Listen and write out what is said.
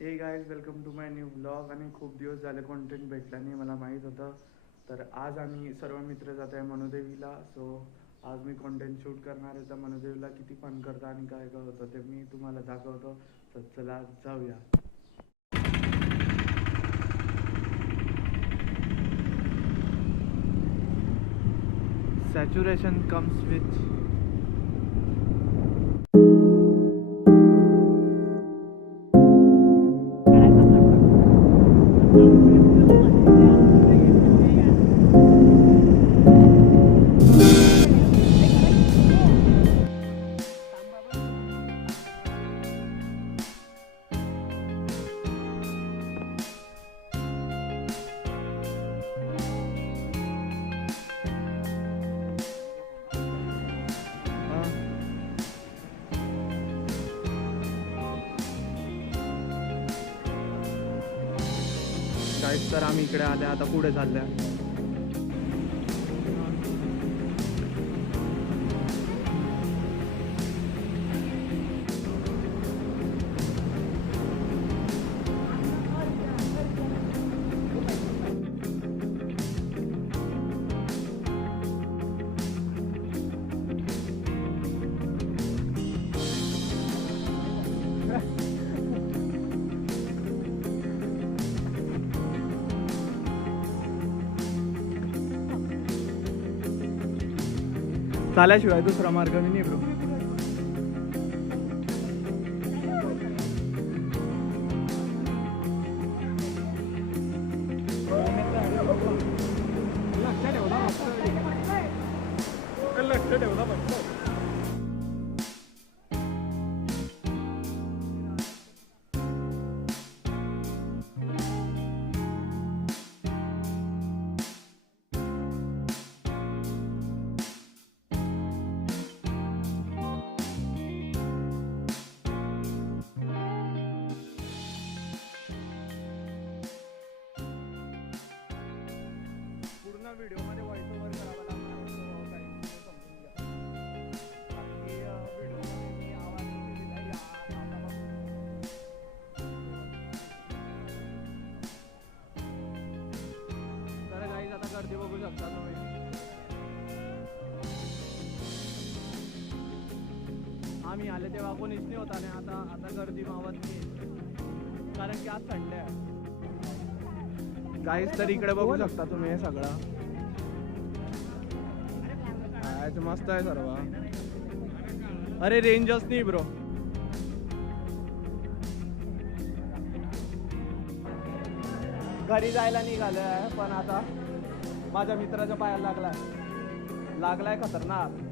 हे guys welcome to my new blog. आणि खूप दिवस झाले कॉन्टेंट भेटला नाही, मला माहीत होतं. तर आज आम्ही सर्व मित्र जात आहे मनुदेवीला. सो आज मी कॉन्टेंट शूट करणार आहे. तर मनुदेवीला किती फन करतं आणि काय काय होतं ते मी तुम्हाला दाखवतो. तर चला जाऊया. Saturation comes with guys. तर आम्ही इकडे आले, आता पुढे चालल्या. चाल्याशिवाय दुसरा मार्ग नाही ब्रो. पूर्ण व्हिडिओ मध्ये व्हॉइस ओव्हर करावा लागणार समजून घ्या. बाकी व्हिडिओ मध्ये मी आवाज दिला तर गाईज आता गर्दी बघू शकता तुम्ही. आम्ही आले तेव्हा कोणीच नाही होता आणि आता गर्दी मावत नाही, कारण की आज संडे आहे. गाईज तर इकडे बघू शकता तुम्ही हे सगळं मस्त आहे सर्व. अरे रेंजच नाही ब्रो. घरी जायला निघाले आहे, पण आता माझ्या मित्राच्या पायाला लागलाय खतरनाक.